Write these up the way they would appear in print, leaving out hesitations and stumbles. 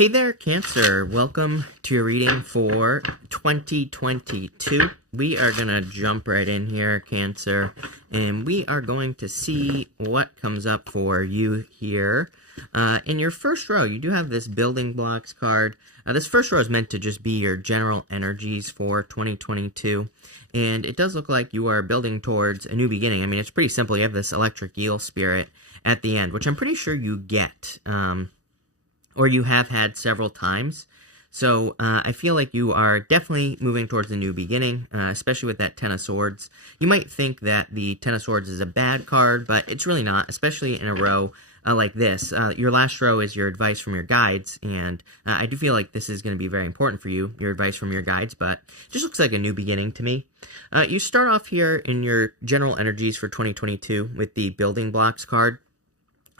Hey there, Cancer. Welcome to your reading for 2022. We are going to jump right in here, Cancer, and we are going to see what comes up for you here. In your first row, you do have this building blocks card. This first row is meant to just be your general energies for 2022, and it does look like you are building towards a new beginning. I mean, it's pretty simple. You have this electric eel spirit at the end, which I'm pretty sure you get, or you have had several times. So I feel like you are definitely moving towards a new beginning, especially with that Ten of Swords. You might think that the Ten of Swords is a bad card, but it's really not, especially in a row like this. Your last row is your advice from your guides, and I do feel like this is going to be very important for you, your advice from your guides, but it just looks like a new beginning to me. You start off here in your general energies for 2022 with the building blocks card.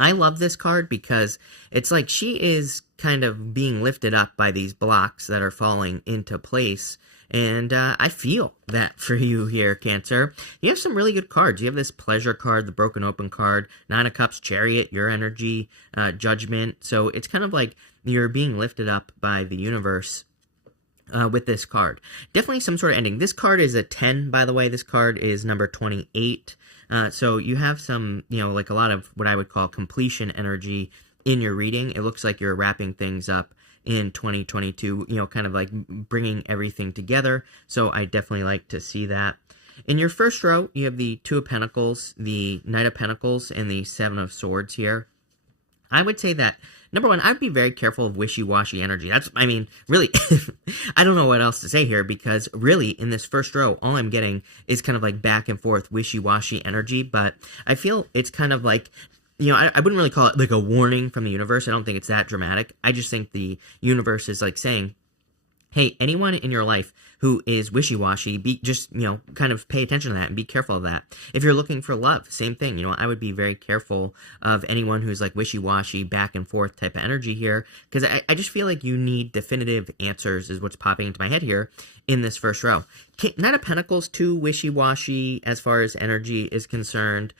I love this card because it's like she is kind of being lifted up by these blocks that are falling into place. And I feel that for you here, Cancer. You have some really good cards. You have this pleasure card, the broken open card, Nine of Cups, Chariot, your energy, Judgment. So it's kind of like you're being lifted up by the universe with this card. Definitely some sort of ending. This card is a 10, by the way. This card is number 28. So you have some, like a lot of what I would call completion energy in your reading. It looks like you're wrapping things up in 2022, kind of like bringing everything together. So I definitely like to see that. In your first row, you have the Two of Pentacles, the Knight of Pentacles, and the Seven of Swords here. I would say that, number one, I'd be very careful of wishy-washy energy. Really, I don't know what else to say here, because really, in this first row, all I'm getting is kind of like back and forth wishy-washy energy, but I feel it's kind of like, I wouldn't really call it like a warning from the universe. I don't think it's that dramatic. I just think the universe is like saying, hey, anyone in your life who is wishy-washy, kind of pay attention to that and be careful of that. If you're looking for love, same thing. I would be very careful of anyone who's like wishy-washy, back and forth type of energy here, because I just feel like you need definitive answers is what's popping into my head here in this first row. Knight of Pentacles, too wishy-washy as far as energy is concerned.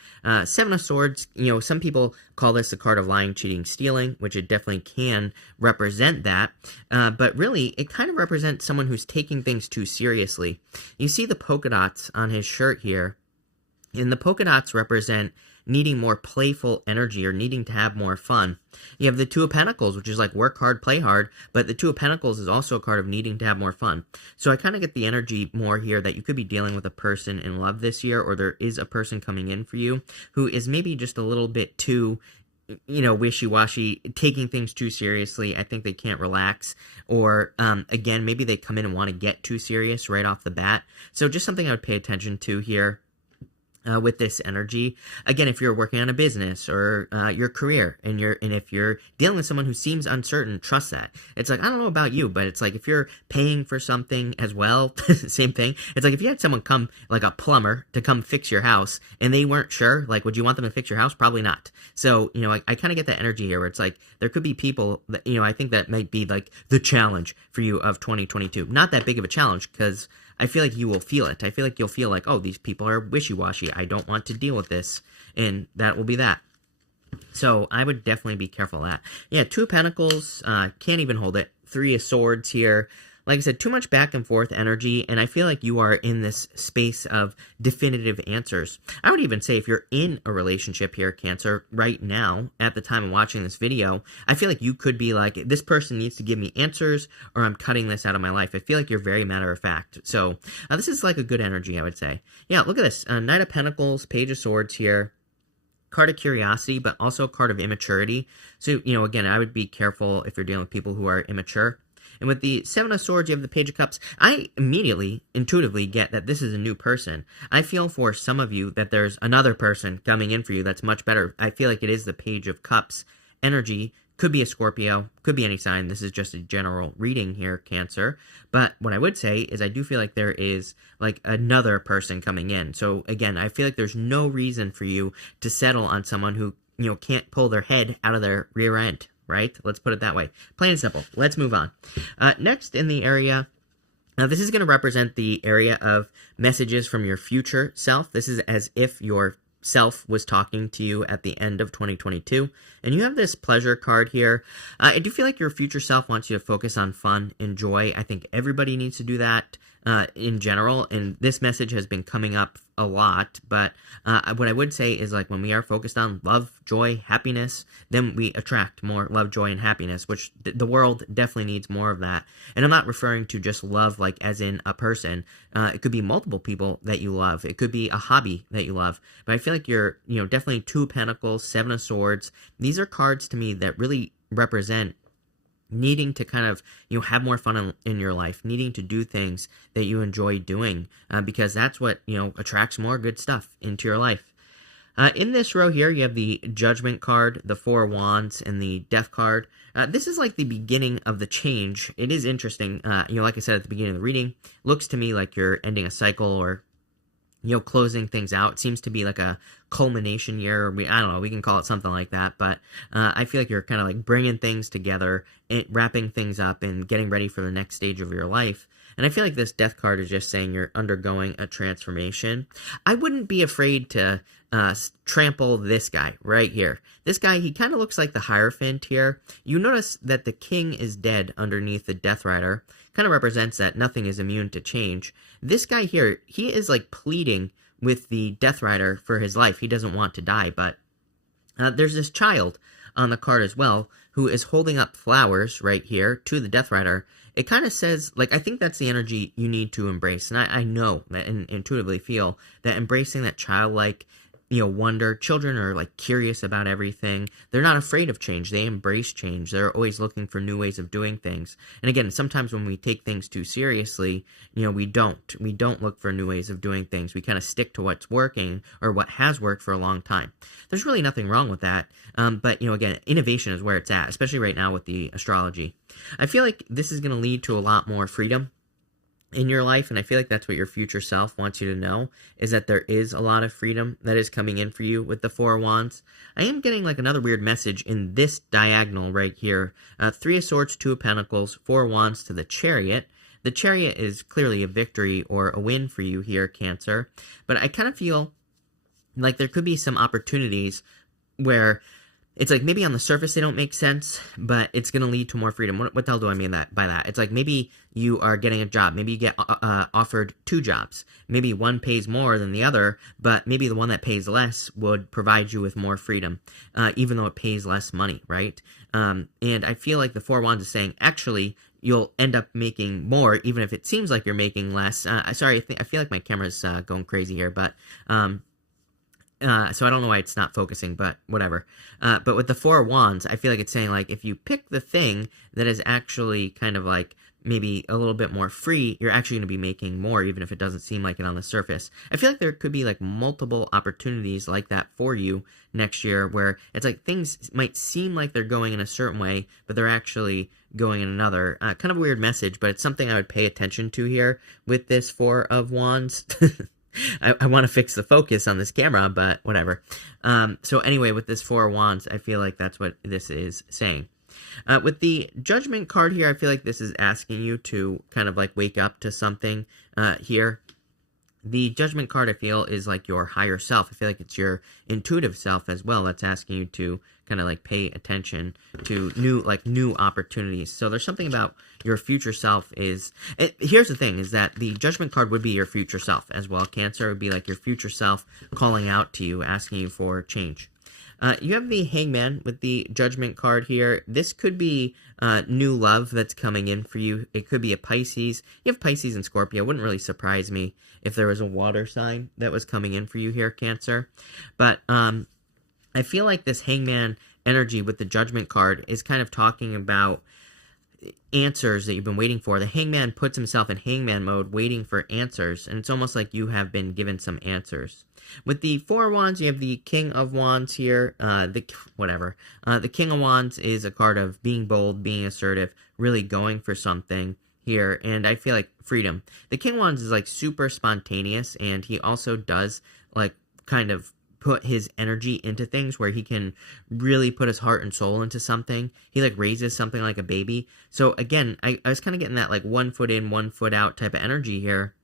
Seven of Swords, some people call this a card of lying, cheating, stealing, which it definitely can represent that. But really, it kind of represents someone who's taking things too seriously. You see the polka dots on his shirt here, and the polka dots represent needing more playful energy or needing to have more fun. You have the Two of Pentacles, which is like work hard, play hard, but the Two of Pentacles is also a card of needing to have more fun. So I kind of get the energy more here that you could be dealing with a person in love this year, or there is a person coming in for you who is maybe just a little bit too wishy-washy, taking things too seriously. I think they can't relax, or again, maybe they come in and want to get too serious right off the bat. So just something I would pay attention to here. With this energy. Again, if you're working on a business or your career, and if you're dealing with someone who seems uncertain, trust that. It's like, I don't know about you, but it's like if you're paying for something as well, same thing. It's like if you had someone come, like a plumber, to come fix your house, and they weren't sure, like, would you want them to fix your house? Probably not. So, I kind of get that energy here where it's like, there could be people that, I think that might be like the challenge for you of 2022. Not that big of a challenge, because I feel like you will feel it. I feel like you'll feel like, oh, these people are wishy-washy. I don't want to deal with this. And that will be that. So I would definitely be careful of that. Yeah, Two of Pentacles, can't even hold it. Three of Swords here. Like I said, too much back and forth energy, and I feel like you are in this space of definitive answers. I would even say if you're in a relationship here, Cancer, right now, at the time of watching this video, I feel like you could be like, this person needs to give me answers, or I'm cutting this out of my life. I feel like you're very matter of fact. So this is like a good energy, I would say. Yeah, look at this. Knight of Pentacles, Page of Swords here. Card of curiosity, but also a card of immaturity. So, again, I would be careful if you're dealing with people who are immature. And with the Seven of Swords, you have the Page of Cups. I immediately, intuitively get that this is a new person. I feel for some of you that there's another person coming in for you that's much better. I feel like it is the Page of Cups energy. Could be a Scorpio, could be any sign. This is just a general reading here, Cancer. But what I would say is I do feel like there is like another person coming in. So again, I feel like there's no reason for you to settle on someone who, can't pull their head out of their rear end. Right? Let's put it that way. Plain and simple. Let's move on. Next in the area, this is going to represent the area of messages from your future self. This is as if your self was talking to you at the end of 2022. And you have this pleasure card here. I do feel like your future self wants you to focus on fun and joy. I think everybody needs to do that in general. And this message has been coming up a lot. But what I would say is, like, when we are focused on love, joy, happiness, then we attract more love, joy, and happiness, which the world definitely needs more of that. And I'm not referring to just love, like as in a person. It could be multiple people that you love. It could be a hobby that you love. But I feel like you're, definitely Two of Pentacles, Seven of Swords. These are cards to me that really represent needing to kind of, have more fun in your life, needing to do things that you enjoy doing, because that's what, attracts more good stuff into your life. In this row here, you have the Judgment card, the Four of Wands, and the Death card. This is like the beginning of the change. It is interesting. Like I said at the beginning of the reading, looks to me like you're ending a cycle or, closing things out. It seems to be like a culmination year. I don't know, we can call it something like that. But I feel like you're kind of like bringing things together and wrapping things up and getting ready for the next stage of your life. And I feel like this Death card is just saying you're undergoing a transformation. I wouldn't be afraid to trample this guy right here. This guy, he kind of looks like the Hierophant here. You notice that the king is dead underneath the Death Rider. Kind of represents that nothing is immune to change. This guy here, he is like pleading with the Death Rider for his life. He doesn't want to die, but there's this child on the card as well who is holding up flowers right here to the Death Rider. It kind of says, like, I think that's the energy you need to embrace. And I know that and intuitively feel that embracing that childlike, wonder. Children are like curious about everything. They're not afraid of change. They embrace change. They're always looking for new ways of doing things. And again, sometimes when we take things too seriously, we don't look for new ways of doing things. We kind of stick to what's working or what has worked for a long time. There's really nothing wrong with that. But again, innovation is where it's at, especially right now with the astrology. I feel like this is going to lead to a lot more freedom in your life, and I feel like that's what your future self wants you to know, is that there is a lot of freedom that is coming in for you with the Four of Wands. I am getting like another weird message in this diagonal right here. Three of Swords, Two of Pentacles, Four of Wands to the Chariot. The Chariot is clearly a victory or a win for you here, Cancer. But I kind of feel like there could be some opportunities where it's like maybe on the surface they don't make sense, but it's going to lead to more freedom. What the hell do I mean by that? It's like maybe you are getting a job. Maybe you get offered two jobs. Maybe one pays more than the other, but maybe the one that pays less would provide you with more freedom, even though it pays less money, right? And I feel like the Four of Wands is saying, actually, you'll end up making more, even if it seems like you're making less. Sorry, I feel like my camera's going crazy here, but so I don't know why it's not focusing, but whatever. But with the Four of Wands, I feel like it's saying, like, if you pick the thing that is actually kind of like maybe a little bit more free, you're actually going to be making more, even if it doesn't seem like it on the surface. I feel like there could be like multiple opportunities like that for you next year, where it's like things might seem like they're going in a certain way, but they're actually going in another. Kind of a weird message, but it's something I would pay attention to here with this Four of Wands. I want to fix the focus on this camera, but whatever. So anyway, with this Four of Wands, I feel like that's what this is saying. With the Judgment card here, I feel like this is asking you to kind of like wake up to something here. The Judgment card, I feel, is like your higher self. I feel like it's your intuitive self as well that's asking you to kind of like pay attention to new opportunities. So there's something about your future self here's the thing, is that the Judgment card would be your future self as well. Cancer would be like your future self calling out to you, asking you for change. You have the Hangman with the Judgment card here. This could be new love that's coming in for you. It could be a Pisces. You have Pisces and Scorpio. It wouldn't really surprise me if there was a water sign that was coming in for you here, Cancer. But I feel like this Hangman energy with the Judgment card is kind of talking about answers that you've been waiting for. The Hangman puts himself in Hangman mode, waiting for answers, and it's almost like you have been given some answers. With the Four of Wands, you have the King of Wands here. The King of Wands is a card of being bold, being assertive, really going for something here, and I feel like freedom. The King of Wands is like super spontaneous, and he also does like kind of put his energy into things where he can really put his heart and soul into something. He like raises something like a baby. So again, I was kind of getting that like 1 foot in, 1 foot out type of energy here.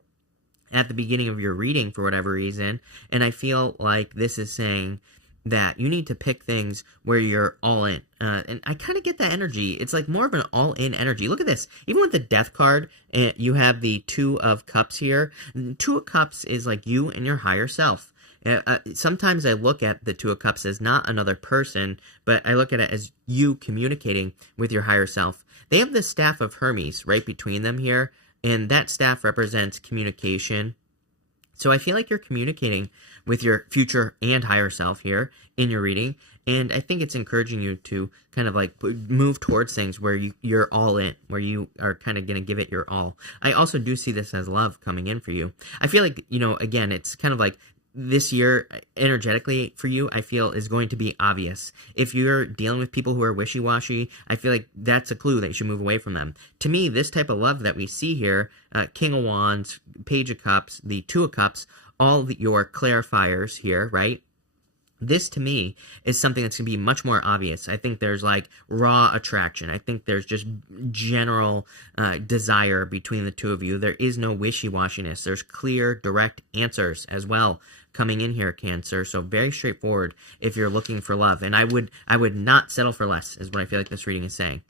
at the beginning of your reading for whatever reason. And I feel like this is saying that you need to pick things where you're all in. And I kind of get that energy. It's like more of an all-in energy. Look at this. Even with the Death card, you have the Two of Cups here. The Two of Cups is like you and your higher self. Sometimes I look at the Two of Cups as not another person, but I look at it as you communicating with your higher self. They have the Staff of Hermes right between them here, and that staff represents communication. So I feel like you're communicating with your future and higher self here in your reading, and I think it's encouraging you to kind of like move towards things where you're all in, where you are kind of going to give it your all. I also do see this as love coming in for you. I feel like, again, it's kind of like this year, energetically for you, I feel is going to be obvious. If you're dealing with people who are wishy-washy, I feel like that's a clue that you should move away from them. To me, this type of love that we see here, King of Wands, Page of Cups, the Two of Cups, all your clarifiers here, right? This, to me, is something that's going to be much more obvious. I think there's, like, raw attraction. I think there's just general desire between the two of you. There is no wishy-washiness. There's clear, direct answers as well coming in here, Cancer. So very straightforward if you're looking for love. And I would not settle for less, is what I feel like this reading is saying.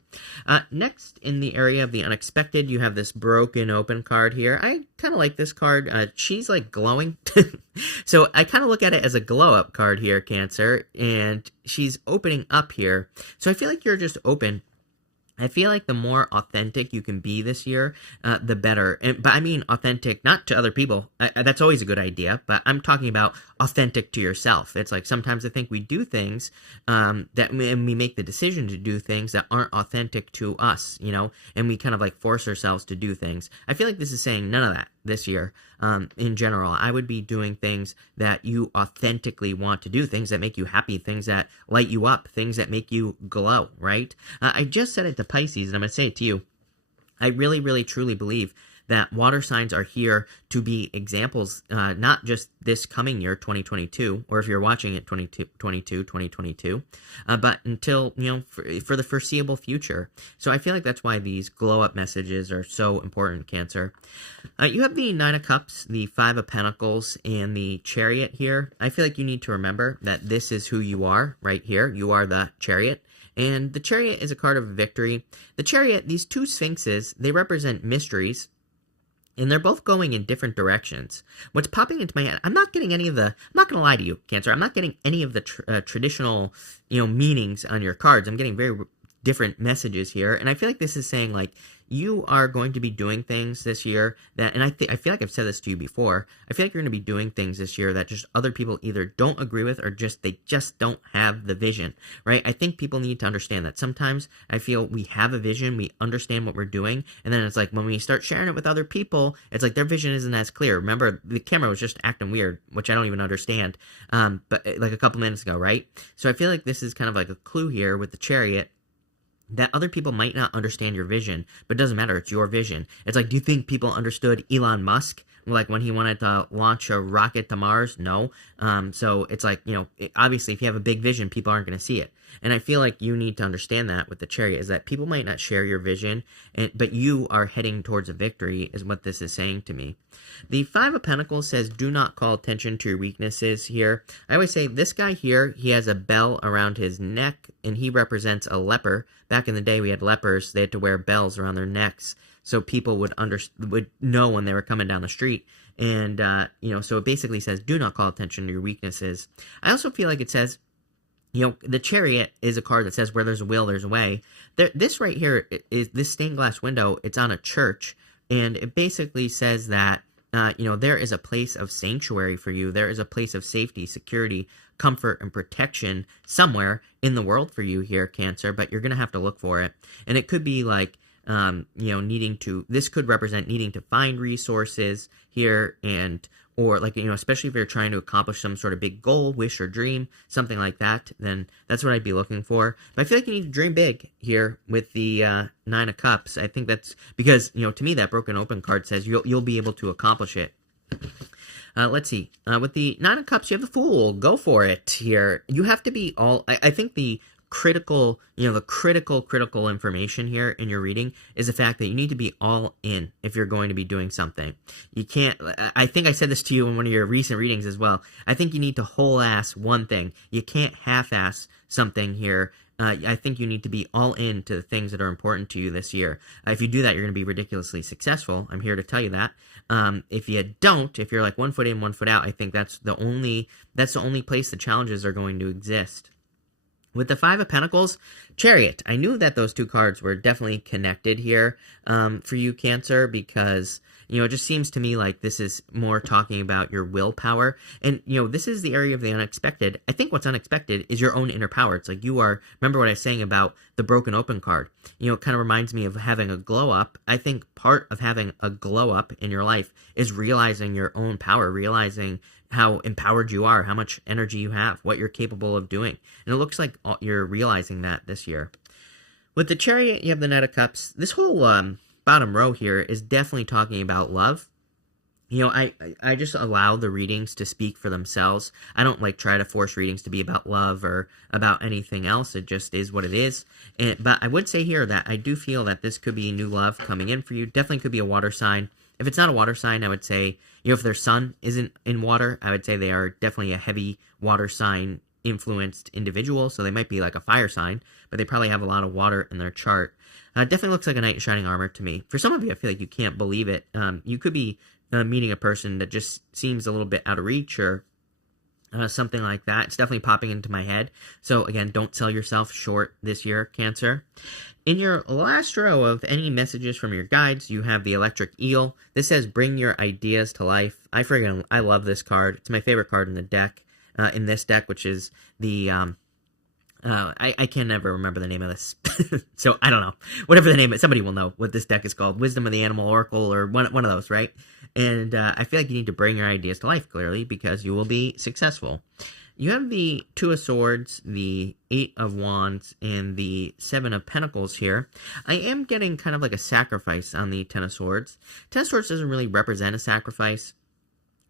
Next, in the area of the unexpected, you have this Broken Open card here. I kind of like this card. She's like glowing. So I kind of look at it as a glow-up card here, Cancer. And she's opening up here. So I feel like you're just open. I feel like the more authentic you can be this year, the better. But I mean authentic, not to other people. That's always a good idea. But I'm talking about authentic to yourself. It's like sometimes I think we do things and we make the decision to do things that aren't authentic to us, and we kind of like force ourselves to do things. I feel like this is saying none of that this year. In general, I would be doing things that you authentically want to do, things that make you happy, things that light you up, things that make you glow, right? I just said it to Pisces, and I'm going to say it to you. I really, really, truly believe that water signs are here to be examples, not just this coming year, 2022, or if you're watching it 2022, but until, for the foreseeable future. So I feel like that's why these glow-up messages are so important, Cancer. You have the Nine of Cups, the Five of Pentacles, and the Chariot here. I feel like you need to remember that this is who you are right here. You are the Chariot. And the Chariot is a card of victory. The Chariot, these two Sphinxes, they represent mysteries. And they're both going in different directions. What's popping into my head, I'm not getting any of the, I'm not going to lie to you, Cancer, I'm not getting any of the traditional, meanings on your cards. I'm getting very different messages here. And I feel like this is saying, like, you are going to be doing things this year that, and I feel like I've said this to you before, I feel like you're going to be doing things this year that just other people either don't agree with or they just don't have the vision, right? I think people need to understand that. Sometimes I feel we have a vision, we understand what we're doing, and then it's like when we start sharing it with other people, it's like their vision isn't as clear. Remember, the camera was just acting weird, which I don't even understand, but like a couple minutes ago, right? So I feel like this is kind of like a clue here with the Chariot, that other people might not understand your vision, but it doesn't matter. It's your vision. It's like, do you think people understood Elon Musk? Like when he wanted to launch a rocket to Mars? No. So it's like, obviously if you have a big vision, people aren't going to see it. And I feel like you need to understand that with the Chariot, is that people might not share your vision, but you are heading towards a victory, is what this is saying to me. The Five of Pentacles says, do not call attention to your weaknesses here. I always say this guy here, he has a bell around his neck, and he represents a leper. Back in the day, we had lepers. They had to wear bells around their necks so people would know when they were coming down the street. And, so it basically says, do not call attention to your weaknesses. I also feel like it says, the Chariot is a card that says where there's a will, there's a way. This right here is this stained glass window. It's on a church, and it basically says that, there is a place of sanctuary for you. There is a place of safety, security, comfort, and protection somewhere in the world for you here, Cancer, but you're going to have to look for it. And it could be like, this could represent needing to find resources here, or like, especially if you're trying to accomplish some sort of big goal, wish, or dream, something like that, then that's what I'd be looking for. But I feel like you need to dream big here with the Nine of Cups. I think that's because, to me, that Broken Open card says you'll be able to accomplish it. Let's see. With the Nine of Cups, you have the Fool. Go for it here. You have to be I think the critical, the critical information here in your reading is the fact that you need to be all in if you're going to be doing something. You can't, I think I said this to you in one of your recent readings as well. I think you need to whole ass one thing. You can't half ass something here. I think you need to be all in to the things that are important to you this year. If you do that, you're going to be ridiculously successful. I'm here to tell you that. If you don't, if you're like 1 foot in, 1 foot out, I think that's the only place the challenges are going to exist. With the Five of Pentacles, Chariot. I knew that those two cards were definitely connected here for you, Cancer, because it just seems to me like this is more talking about your willpower. And, this is the area of the unexpected. I think what's unexpected is your own inner power. It's like remember what I was saying about the broken open card? It kind of reminds me of having a glow up. I think part of having a glow up in your life is realizing your own power, realizing how empowered you are, how much energy you have, what you're capable of doing. And it looks like you're realizing that this year. With the Chariot, you have the Knight of Cups. This whole bottom row here is definitely talking about love. I just allow the readings to speak for themselves. I don't try to force readings to be about love or about anything else. It just is what it is. But I would say here that I do feel that this could be new love coming in for you. Definitely could be a water sign. If it's not a water sign, I would say, if their sun isn't in water, I would say they are definitely a heavy water sign influenced individual. So they might be like a fire sign, but they probably have a lot of water in their chart. Definitely looks like a knight in shining armor to me. For some of you, I feel like you can't believe it. You could be meeting a person that just seems a little bit out of reach or something like that. It's definitely popping into my head. So again, don't sell yourself short this year, Cancer. In your last row of any messages from your guides, you have the Electric Eel. This says, bring your ideas to life. I love this card. It's my favorite card in the deck, in this deck, which is the, I can never remember the name of this. So I don't know. Whatever the name is, somebody will know what this deck is called. Wisdom of the Animal Oracle or one of those, right? And I feel like you need to bring your ideas to life, clearly, because you will be successful. You have the Two of Swords, the Eight of Wands, and the Seven of Pentacles here. I am getting kind of like a sacrifice on the Ten of Swords. Ten of Swords doesn't really represent a sacrifice.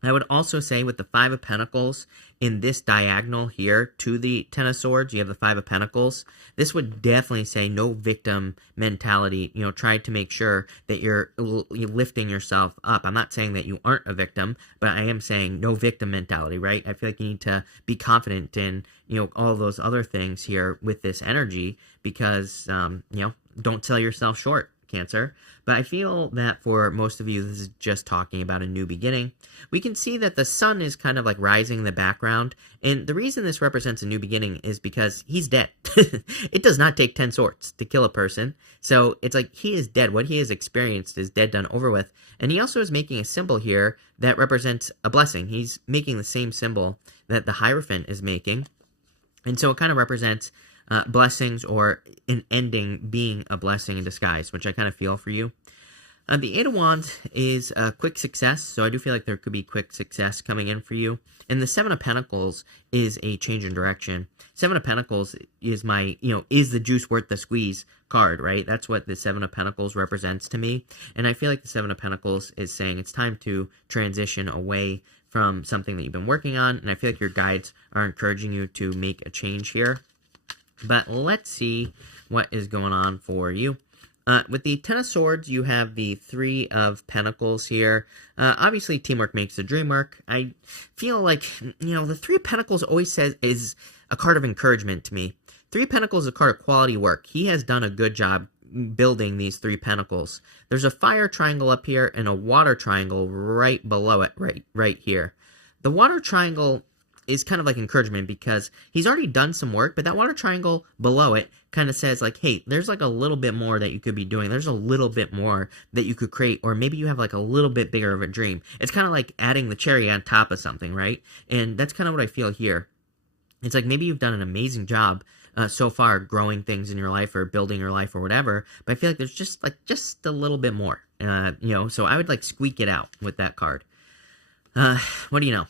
I would also say with the Five of Pentacles in this diagonal here to the Ten of Swords, you have the Five of Pentacles. This would definitely say no victim mentality. Try to make sure that you're lifting yourself up. I'm not saying that you aren't a victim, but I am saying no victim mentality, right? I feel like you need to be confident in, all those other things here with this energy because, don't sell yourself short, Cancer. But I feel that for most of you, this is just talking about a new beginning. We can see that the sun is kind of like rising in the background. And the reason this represents a new beginning is because he's dead. It does not take 10 swords to kill a person. So it's like he is dead. What he has experienced is dead, done, over with. And he also is making a symbol here that represents a blessing. He's making the same symbol that the Hierophant is making. And so it kind of represents blessings or an ending being a blessing in disguise, which I kind of feel for you. The Eight of Wands is a quick success, so I do feel like there could be quick success coming in for you. And the Seven of Pentacles is a change in direction. Seven of Pentacles is my, is the juice worth the squeeze card, right? That's what the Seven of Pentacles represents to me. And I feel like the Seven of Pentacles is saying it's time to transition away from something that you've been working on. And I feel like your guides are encouraging you to make a change here. But let's see what is going on for you. With the Ten of Swords, you have the Three of Pentacles here. Obviously, teamwork makes the dream work. I feel like, the Three of Pentacles always says is a card of encouragement to me. Three of Pentacles is a card of quality work. He has done a good job building these Three Pentacles. There's a fire triangle up here and a water triangle right below it, right here. The water triangle is kind of like encouragement because he's already done some work, but that water triangle below it kind of says like, hey, there's like a little bit more that you could be doing. There's a little bit more that you could create, or maybe you have like a little bit bigger of a dream. It's kind of like adding the cherry on top of something, right? And that's kind of what I feel here. It's like maybe you've done an amazing job so far growing things in your life or building your life or whatever, but I feel like there's just a little bit more, so I would like squeak it out with that card. What do you know?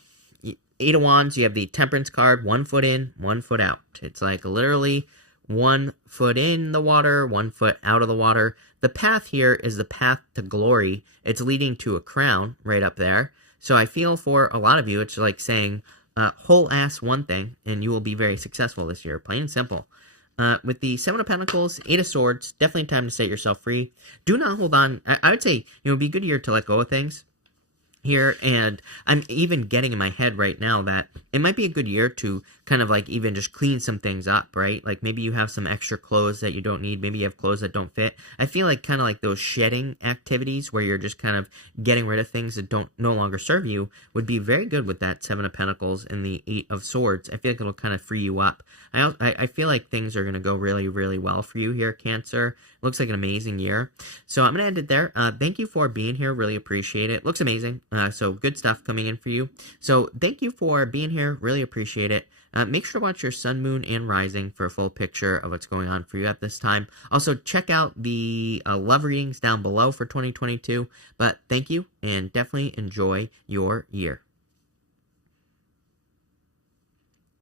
Eight of Wands, you have the Temperance card, 1 foot in, 1 foot out. It's like literally 1 foot in the water, 1 foot out of the water. The path here is the path to glory. It's leading to a crown right up there. So I feel for a lot of you, it's like saying, whole ass one thing, and you will be very successful this year, plain and simple. With the Seven of Pentacles, Eight of Swords, definitely time to set yourself free. Do not hold on. I would say, it would be a good year to let go of things here, and I'm even getting in my head right now that it might be a good year to kind of like even just clean some things up, right? Like maybe you have some extra clothes that you don't need, maybe you have clothes that don't fit. I feel like kind of like those shedding activities where you're just kind of getting rid of things that don't no longer serve you would be very good with that Seven of Pentacles and the Eight of Swords. I feel like it'll kind of free you up. I feel like things are going to go really, really well for you here, Cancer. Looks like an amazing year. So I'm going to end it there. Thank you for being here. Really appreciate it. Looks amazing. So good stuff coming in for you. So thank you for being here. Really appreciate it. Make sure to watch your sun, moon, and rising for a full picture of what's going on for you at this time. Also, check out the love readings down below for 2022. But thank you, and definitely enjoy your year.